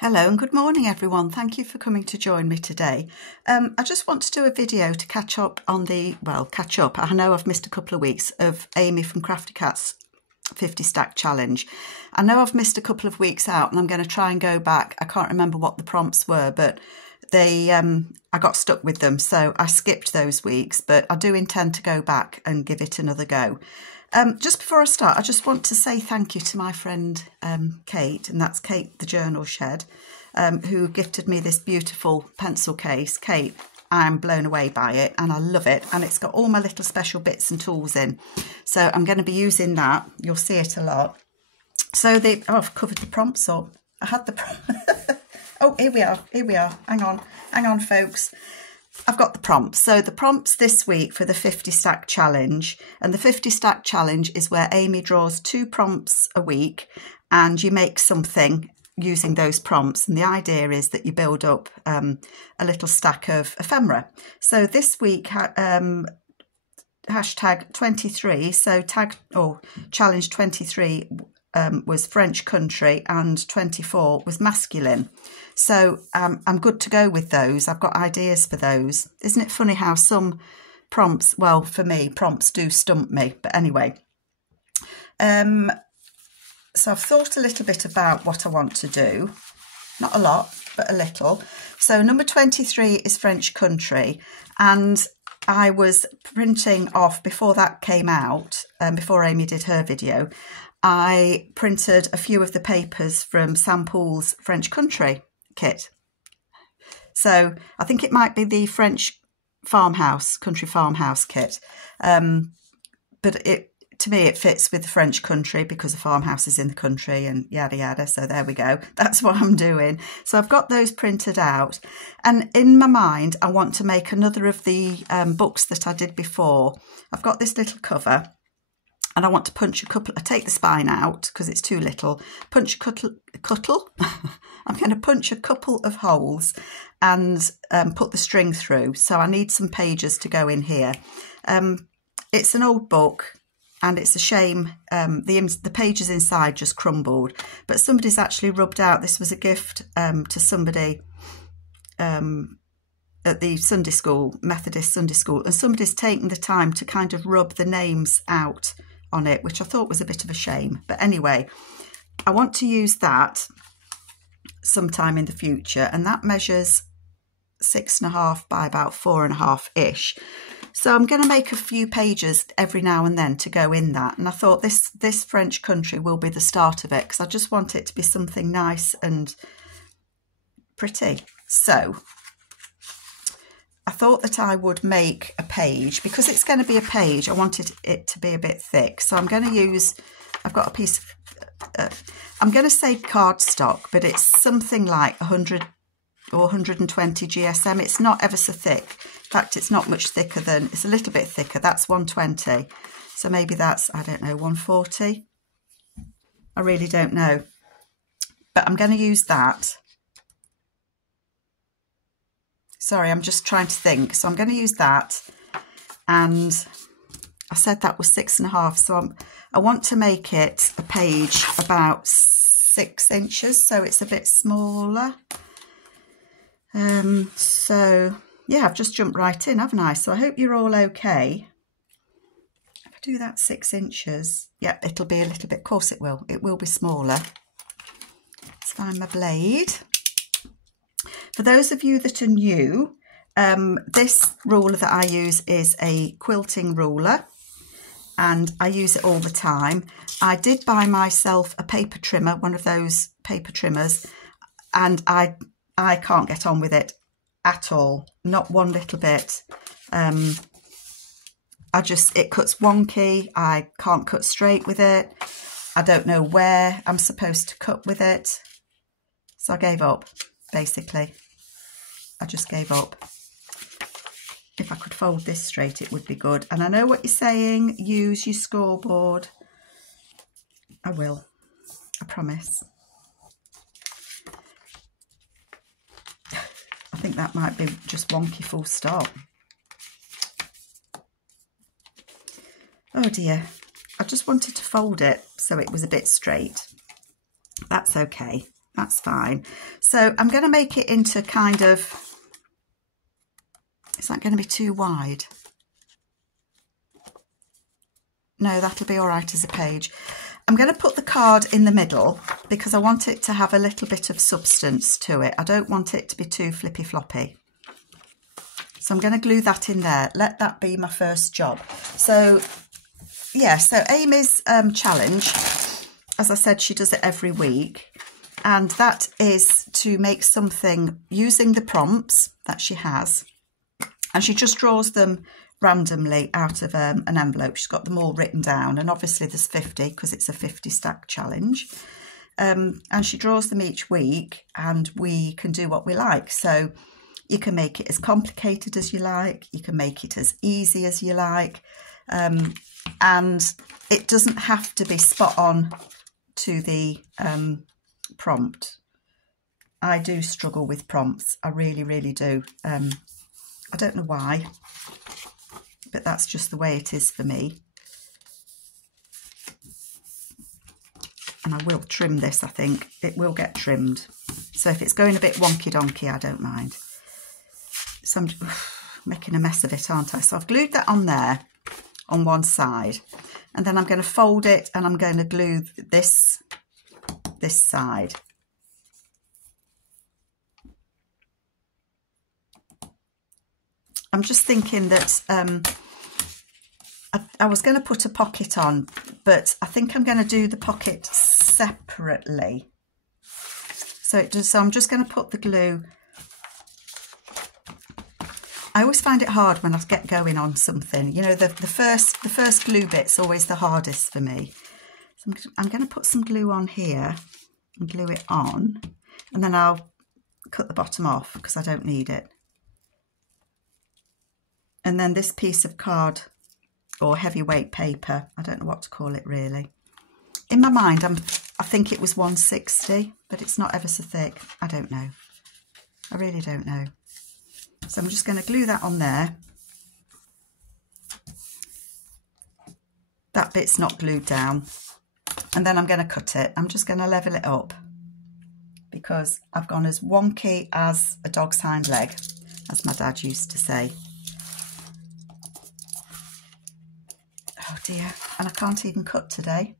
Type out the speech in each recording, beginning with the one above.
Hello and good morning everyone. Thank you for coming to join me today. I just want to do a video to catch up on I know I've missed a couple of weeks of Amy from Crafty Cat's 50 stack challenge. I know I've missed a couple of weeks out and I'm going to try and go back. I can't remember what the prompts were, but I got stuck with them, so I skipped those weeks, but I do intend to go back and give it another go. Just before I start, I just want to say thank you to my friend Kate, and that's Kate the Journal Shed, who gifted me this beautiful pencil case. Kate, I'm blown away by it and I love it, and it's got all my little special bits and tools in. So I'm going to be using that. You'll see it a lot. So I've covered the prompts up. I had the oh, here we are. Hang on, folks. I've got the prompts. So the prompts this week for the 50 stack challenge, and the 50 stack challenge is where Amy draws 2 prompts a week and you make something using those prompts. And the idea is that you build up a little stack of ephemera. So this week, hashtag 23, so challenge 23 was French country and 24 was masculine. So I'm good to go with those. I've got ideas for those. Isn't it funny how some prompts, well, for me, prompts do stump me. But anyway, so I've thought a little bit about what I want to do. Not a lot, but a little. So number 23 is French country. And I was printing off, before that came out, before Amy did her video, I printed a few of the papers from Sam Pool's French country kit. So I think it might be the French country farmhouse kit. But to me, it fits with the French country because the farmhouse is in the country and yada yada. So there we go. That's what I'm doing. So I've got those printed out. And in my mind, I want to make another of the books that I did before. I've got this little cover. And I want to punch a couple, I take the spine out because it's too little, punch a couple, I'm going to punch a couple of holes and put the string through. So I need some pages to go in here. It's an old book and it's a shame, the pages inside just crumbled, but somebody's actually rubbed out, this was a gift to somebody at the Sunday school, Methodist Sunday school, and somebody's taken the time to kind of rub the names out on it, which I thought was a bit of a shame. But anyway, I want to use that sometime in the future, and that measures 6.5 by about 4.5-ish. So I'm going to make a few pages every now and then to go in that, and I thought this French country will be the start of it because I just want it to be something nice and pretty. So I thought that I would make a page, because it's going to be a page, I wanted it to be a bit thick. So I'm going to use, I've got a piece of, I'm going to say cardstock, but it's something like 100 or 120 GSM. It's not ever so thick. In fact, it's not much thicker than, it's a little bit thicker. That's 120. So maybe that's, I don't know, 140. I really don't know. But I'm going to use that. Sorry, I'm just trying to think. So I'm going to use that, and I said that was 6.5. So I want to make it a page about 6 inches, so it's a bit smaller. So yeah, I've just jumped right in, haven't I? So I hope you're all okay. If I do that 6 inches, yeah, it'll be a little bit. Of course, it will. It will be smaller. Let's find my blade. For those of you that are new, this ruler that I use is a quilting ruler and I use it all the time. I did buy myself a paper trimmer, one of those paper trimmers, and I can't get on with it at all, not one little bit. It cuts wonky, I can't cut straight with it, I don't know where I'm supposed to cut with it, so I gave up, basically. I just gave up. If I could fold this straight, it would be good. And I know what you're saying, use your scoreboard. I will, I promise. I think that might be just wonky full stop. Oh dear, I just wanted to fold it so it was a bit straight. That's okay. That's fine. So I'm going to make it into kind of, is that going to be too wide? No, that'll be all right as a page. I'm going to put the card in the middle because I want it to have a little bit of substance to it. I don't want it to be too flippy floppy. So I'm going to glue that in there. Let that be my first job. So yeah, so Amy's challenge, as I said, she does it every week. And that is to make something using the prompts that she has. And she just draws them randomly out of an envelope. She's got them all written down, and obviously there's 50 because it's a 50 stack challenge, and she draws them each week and we can do what we like. So you can make it as complicated as you like, you can make it as easy as you like, and it doesn't have to be spot on to the prompt. I do struggle with prompts, I really do. I don't know why, but that's just the way it is for me. And I will trim this, I think. It will get trimmed. So if it's going a bit wonky donkey, I don't mind. So I'm making a mess of it, aren't I? So I've glued that on there on one side. And then I'm going to fold it and I'm going to glue this side. I'm just thinking that I was going to put a pocket on, but I think I'm going to do the pocket separately. So I'm just going to put the glue. I always find it hard when I get going on something. You know, the first glue bit's always the hardest for me. So I'm going to put some glue on here and glue it on, and then I'll cut the bottom off because I don't need it. And then this piece of card or heavyweight paper, I don't know what to call it really. In my mind, I think it was 160, but it's not ever so thick. I don't know. I really don't know. So I'm just going to glue that on there. That bit's not glued down. And then I'm going to cut it. I'm just going to level it up because I've gone as wonky as a dog's hind leg, as my dad used to say. Oh dear, and I can't even cut today.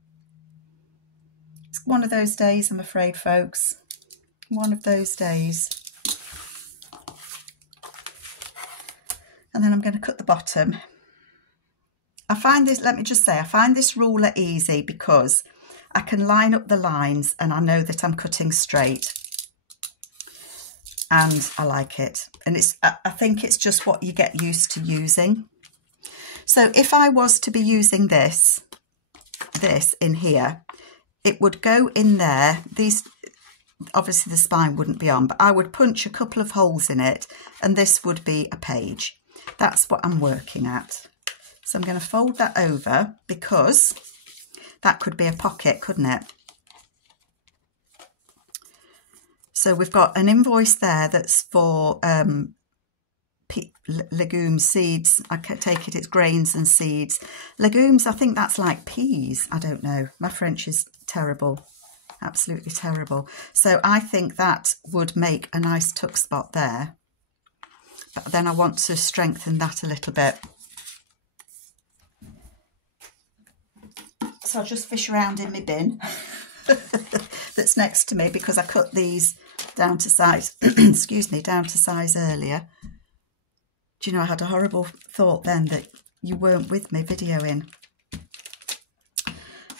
It's one of those days, I'm afraid, folks. One of those days. And then I'm going to cut the bottom. I find this, let me just say, I find this ruler easy because I can line up the lines and I know that I'm cutting straight. And I like it. And I think it's just what you get used to using. So if I was to be using this in here, it would go in there. These, obviously the spine wouldn't be on, but I would punch a couple of holes in it and this would be a page. That's what I'm working at. So I'm going to fold that over because that could be a pocket, couldn't it? So we've got an invoice there that's for legume seeds. I take it it's grains and seeds. Legumes, I think that's like peas. I don't know. My French is terrible. Absolutely terrible. So I think that would make a nice tuck spot there. But then I want to strengthen that a little bit. So I'll just fish around in my bin that's next to me because I cut these down to size, excuse me, down to size earlier. Do you know, I had a horrible thought then that you weren't with me videoing.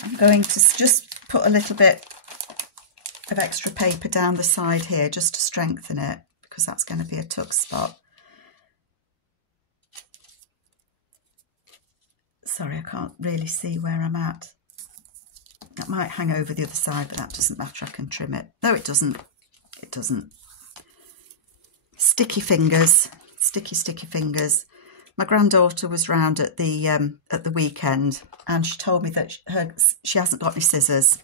I'm going to just put a little bit of extra paper down the side here just to strengthen it because that's going to be a tuck spot. Sorry, I can't really see where I'm at. That might hang over the other side, but that doesn't matter. I can trim it. No, it doesn't. It doesn't. Sticky fingers. Sticky fingers. My granddaughter was round at the weekend and she told me that she hasn't got any scissors.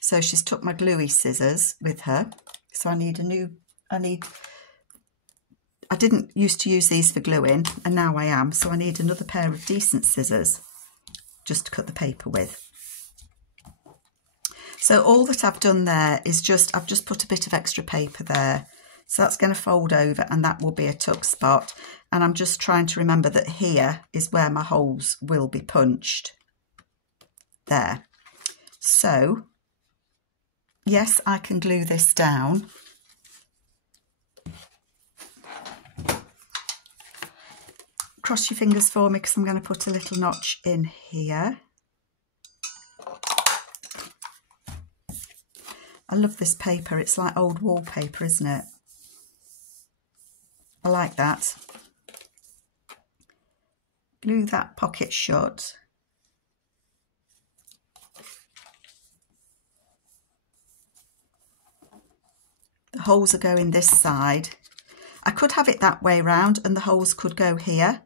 So she's took my gluey scissors with her. So I didn't used to use these for gluing and now I am. So I need another pair of decent scissors just to cut the paper with. So all that I've done there is I've just put a bit of extra paper there. So that's going to fold over and that will be a tuck spot. And I'm just trying to remember that here is where my holes will be punched. There. So, yes, I can glue this down. Cross your fingers for me because I'm going to put a little notch in here. I love this paper. It's like old wallpaper, isn't it? I like that. Glue that pocket shut. The holes are going this side. I could have it that way round and the holes could go here,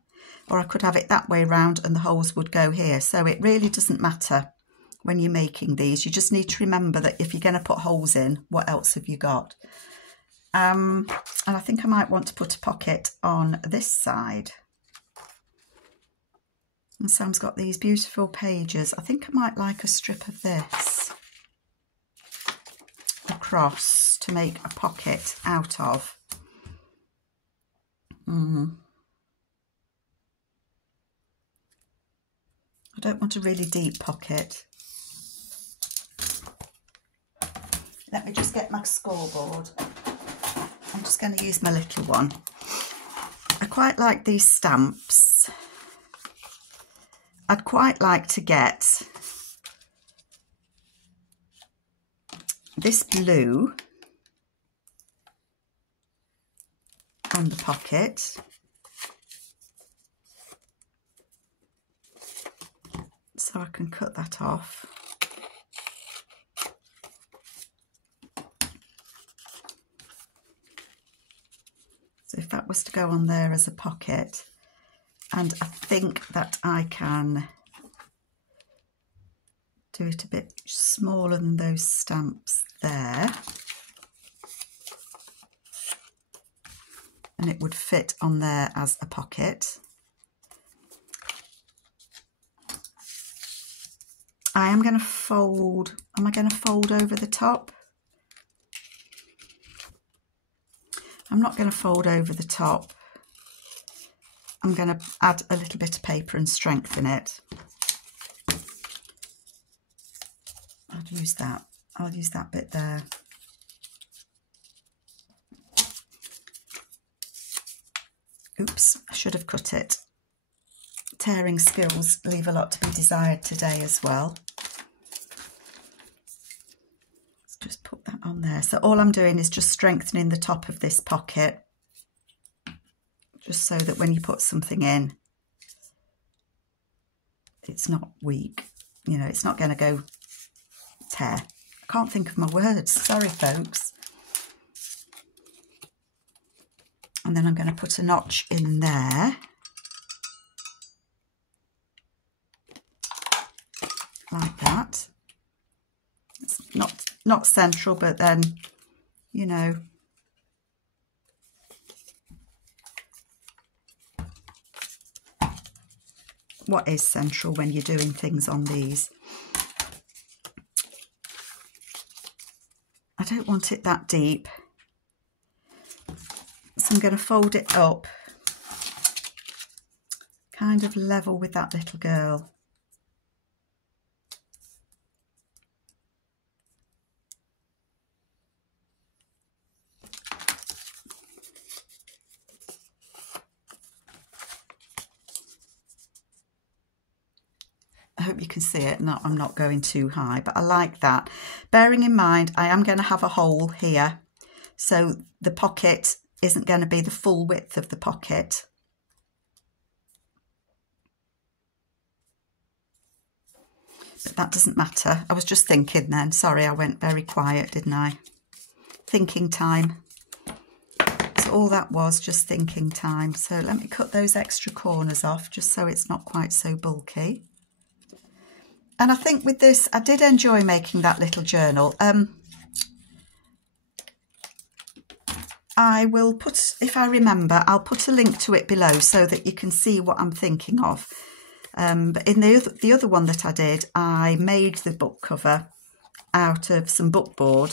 or I could have it that way round and the holes would go here. So it really doesn't matter when you're making these. You just need to remember that if you're going to put holes in, what else have you got? And I think I might want to put a pocket on this side. And Sam's got these beautiful pages. I think I might like a strip of this across to make a pocket out of. I don't want a really deep pocket. Let me just get my scoreboard. I'm just going to use my little one. I quite like these stamps. I'd quite like to get this blue on the pocket. So I can cut that off. So if that was to go on there as a pocket, and I think that I can do it a bit smaller than those stamps there. And it would fit on there as a pocket. I am going to fold, am I going to fold over the top? I'm not going to fold over the top. I'm going to add a little bit of paper and strengthen it. I'll use that. I'll use that bit there. Oops, I should have cut it. Tearing skills leave a lot to be desired today as well. Let's just put that on there. So all I'm doing is just strengthening the top of this pocket, just so that when you put something in, it's not weak. You know, it's not going to go tear. I can't think of my words. Sorry, folks. And then I'm going to put a notch in there. Like that. It's not central, but then, you know, what is central when you're doing things on these? I don't want it that deep. So I'm going to fold it up, kind of level with that little girl. I hope you can see it. No, I'm not going too high, but I like that. Bearing in mind, I am going to have a hole here, so the pocket isn't going to be the full width of the pocket. But that doesn't matter. I was just thinking then. Sorry, I went very quiet, didn't I? Thinking time. So all that was just thinking time. So let me cut those extra corners off just so it's not quite so bulky. And I think with this, I did enjoy making that little journal. I will put, if I remember, I'll put a link to it below so that you can see what I'm thinking of. But in the other one that I did, I made the book cover out of some bookboard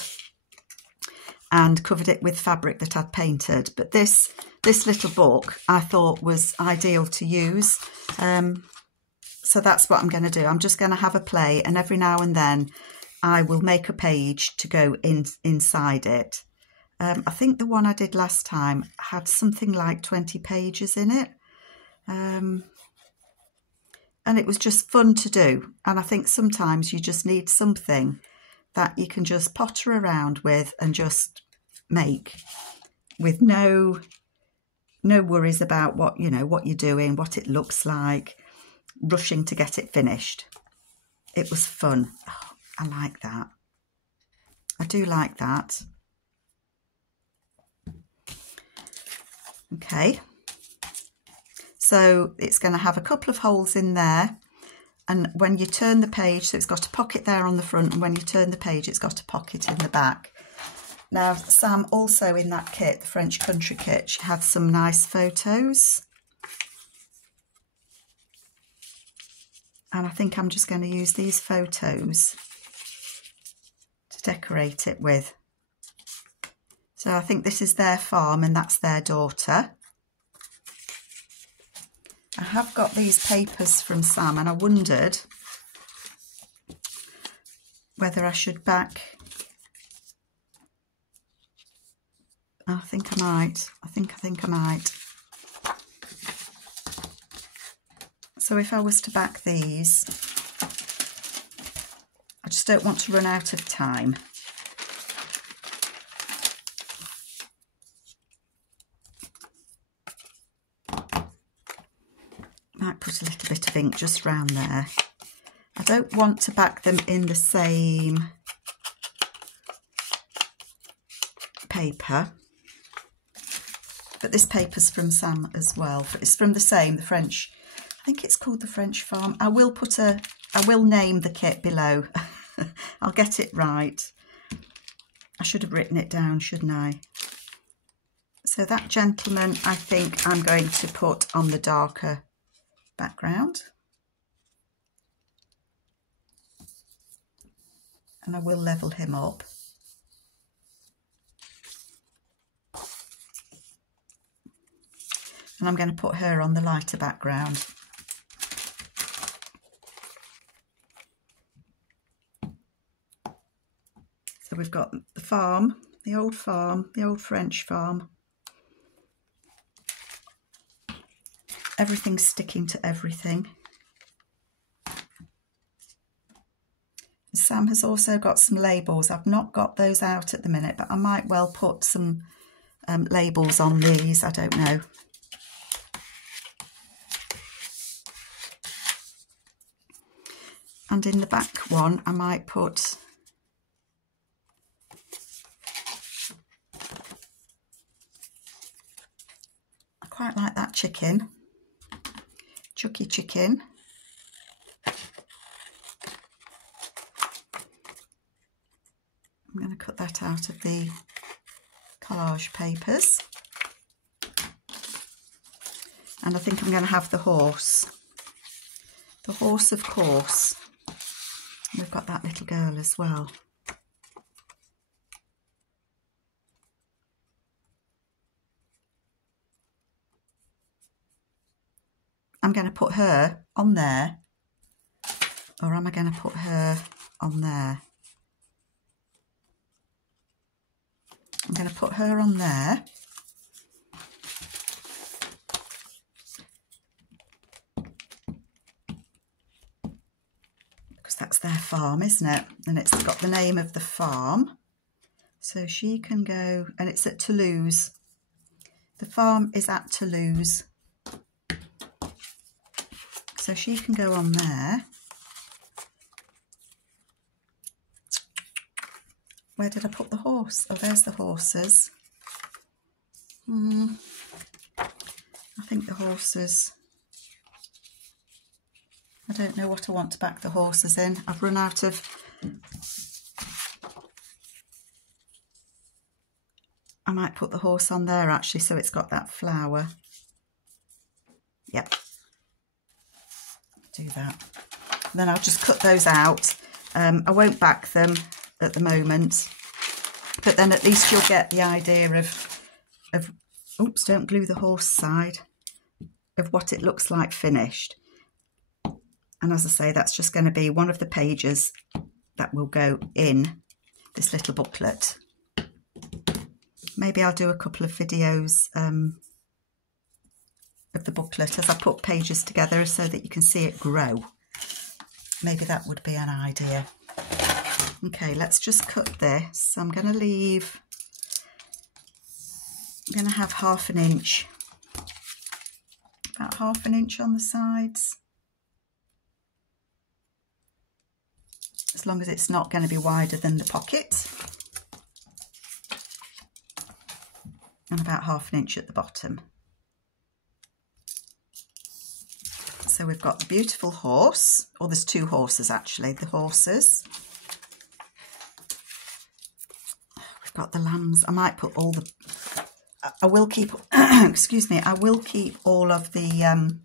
and covered it with fabric that I'd painted. But this little book I thought was ideal to use. So that's what I'm going to do. I'm just going to have a play, and every now and then I will make a page to go inside it. I think the one I did last time had something like 20 pages in it. And it was just fun to do. And I think sometimes you just need something that you can just potter around with and just make with no worries about what you're doing, what it looks like, rushing to get it finished. It was fun. Oh, I like that. I do like that. Okay, so it's going to have a couple of holes in there, and when you turn the page, so it's got a pocket there on the front, and when you turn the page it's got a pocket in the back. Now Sam also in that kit, the French Country kit, she had some nice photos, and I think I'm just going to use these photos to decorate it with. So I think this is their farm and that's their daughter. I have got these papers from Sam, and I wondered whether I should back. I think I might. I think I might. So if I was to back these, I just don't want to run out of time. Might put a little bit of ink just round there. I don't want to back them in the same paper, but this paper's from Sam as well. It's from the French, I think it's called the French Farm. I will name the kit below. I'll get it right. I should have written it down, shouldn't I? So that gentleman, I think I'm going to put on the darker background, and I will level him up. And I'm going to put her on the lighter background. So we've got the farm, the old French farm. Everything's sticking to everything. Sam has also got some labels. I've not got those out at the minute, but I might well put some labels on these. I don't know. And in the back one, I might put I quite like that chicken. Chucky chicken. I'm going to cut that out of the collage papers. And I think I'm going to have the horse. The horse, of course. We've got that little girl as well. I'm going to put her on there, or am I going to put her on there? I'm going to put her on there. Because that's their farm, isn't it? And it's got the name of the farm. So she can go, and it's at Toulouse. The farm is at Toulouse. So she can go on there. Where did I put the horse? Oh, there's the horses. I think the horses... I don't know what I want to back the horses in. I've run out of... I might put the horse on there actually, so it's got that flower. Yep. Do that. Then I'll just cut those out. I won't back them. at the moment, but then at least you'll get the idea of oops, don't glue the horse side, of what it looks like finished. And as I say, that's just going to be one of the pages that will go in this little booklet. Maybe I'll do a couple of videos of the booklet as I put pages together so that you can see it grow. Maybe that would be an idea. Okay, let's just cut this. I'm going to leave, I'm going to have about 1/2 inch on the sides. As long as it's not going to be wider than the pocket. And about 1/2 inch at the bottom. So we've got the beautiful horse, or there's 2 horses actually, the horses. We've got the lambs. I might put all the, I will keep, excuse me, I will keep all of the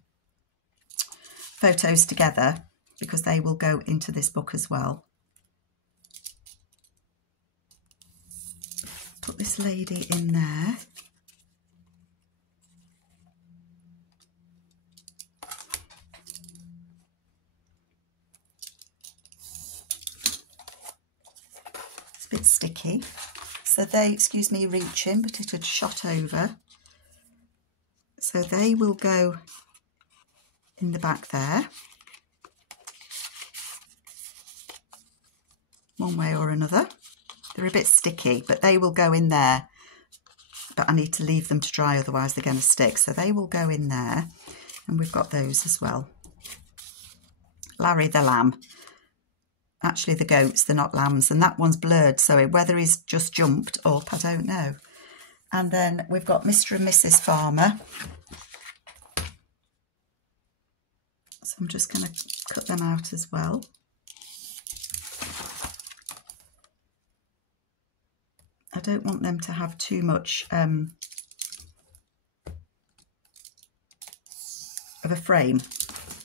photos together because they will go into this book as well. Put this lady in there. It's a bit sticky. So they, excuse me reaching, but it had shot over. So they will go in the back there. One way or another. They're a bit sticky, but they will go in there. But I need to leave them to dry, otherwise they're going to stick. So they will go in there. And we've got those as well. Larry the lamb. Actually, the goats, they're not lambs. And that one's blurred, so whether he's just jumped up, I don't know. And then we've got Mr. and Mrs. Farmer. So I'm just going to cut them out as well. I don't want them to have too much of a frame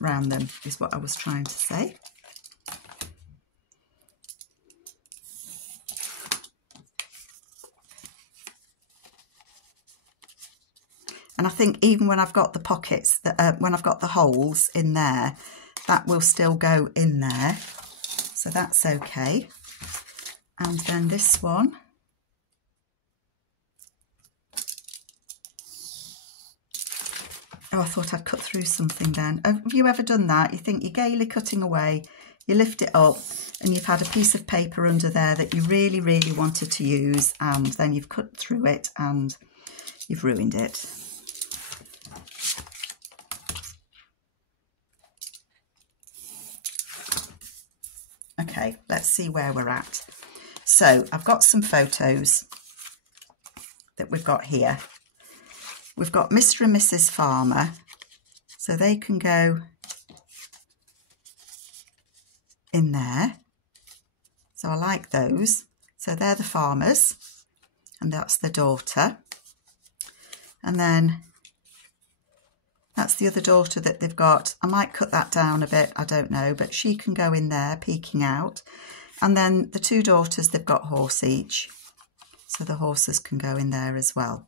around them, is what I was trying to say. And I think even when I've got the pockets, when I've got the holes in there, that will still go in there. So that's okay. And then this one. Oh, I thought I'd cut through something then. Have you ever done that? You think you're gaily cutting away, you lift it up and you've had a piece of paper under there that you really, really wanted to use, and then you've cut through it and you've ruined it. Okay, let's see where we're at. So I've got some photos that we've got here. We've got Mr. and Mrs. Farmer, so they can go in there. So I like those. So they're the farmers, and that's the daughter. And then that's the other daughter that they've got. I might cut that down a bit, I don't know, but she can go in there peeking out. And then the 2 daughters, they've got horse each. So the horses can go in there as well.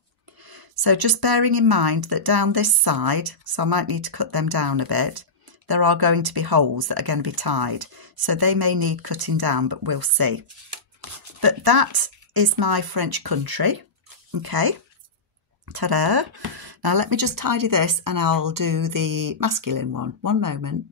So just bearing in mind that down this side, so I might need to cut them down a bit, there are going to be holes that are going to be tied. So they may need cutting down, but we'll see. But that is my French country. Okay. Ta-da. Now let me just tidy this and I'll do the masculine one. One moment.